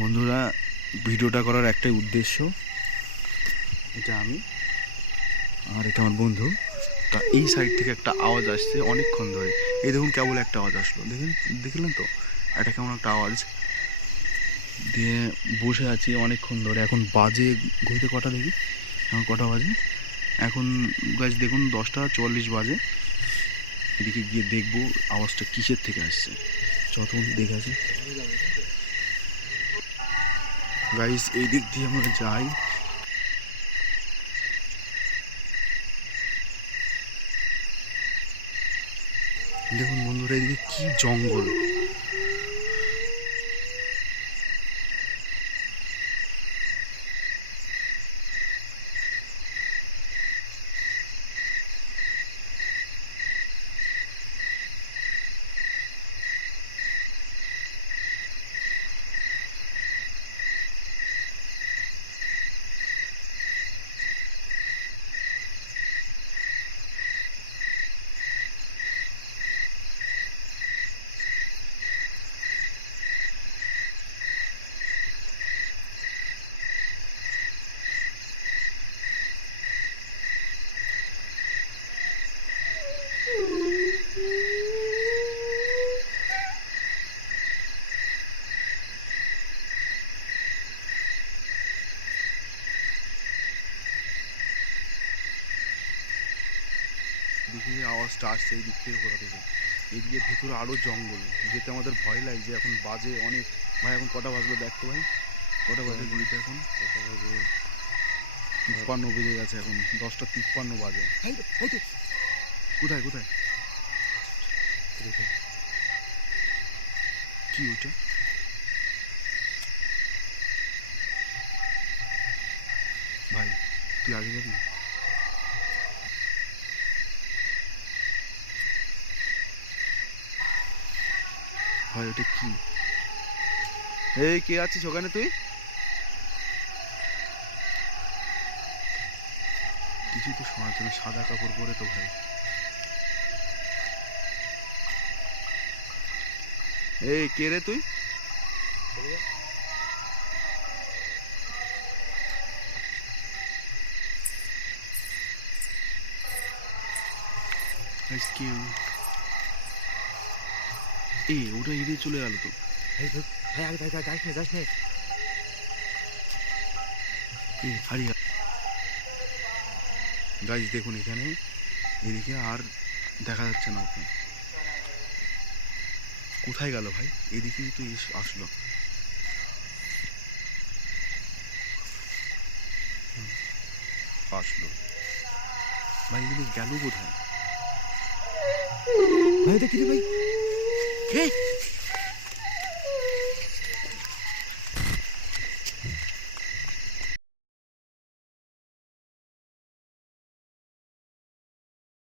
বন্ধুরা, ভিডিওটা করার একটাই উদ্দেশ্য, এটা আমি আর এটা আমার বন্ধু। তা এই সাইড থেকে একটা আওয়াজ আসছে অনেকক্ষণ ধরে। এই দেখুন কেবল একটা আওয়াজ আসলো, দেখলেন তো এটা কেমন একটা আওয়াজ। দিয়ে বসে আছি অনেকক্ষণ ধরে। এখন বাজে ঘড়িতে কটা দেখি, এখন কটা বাজে, এখন গাছ দেখুন 10:44 বাজে। এদিকে গিয়ে দেখবো আওয়াজটা কিসের থেকে আসছে। যতক্ষণ দেখে আছে গাইস, এই দিক দিয়ে আমরা যাই। দেখুন বন্ধুরা, এদিকে কি জঙ্গল। দেখি আওয়াজটা আসছে এই দিক থেকে, কোথা থেকে। এইদিকে ভেতরে আরও জঙ্গল, যেতে আমাদের ভয় লাগছে। এখন বাজে অনেক। ভাই এখন কটা বাজলো দেখতো ভাই, কটা বাজে ঘুরিতে? এখন কটা বাজে? 53 বেজে গেছে, এখন 10:53 বাজে। কোথায় কোথায় কি ওটা? ভাই তুই আগে যাবি? ভাই ওটা কি? এই কে আছিস ওখানে তুই? কিছু তো শোনার জন্য, সাদা কাপড় পরে তো ভাই। এই কে রে তুই? কেউ এই ওটা এড়িয়ে চলে গেল তো। হারিয়ে গাছ দেখুন এখানে, এদিকে আর দেখা যাচ্ছে না। ওকে কোথায় গেল ভাই? এদিকেই তো আসলো। আসলো ভাই, এগুলো গেল কোথায়? ভাই এটা কি রে ভাই? কে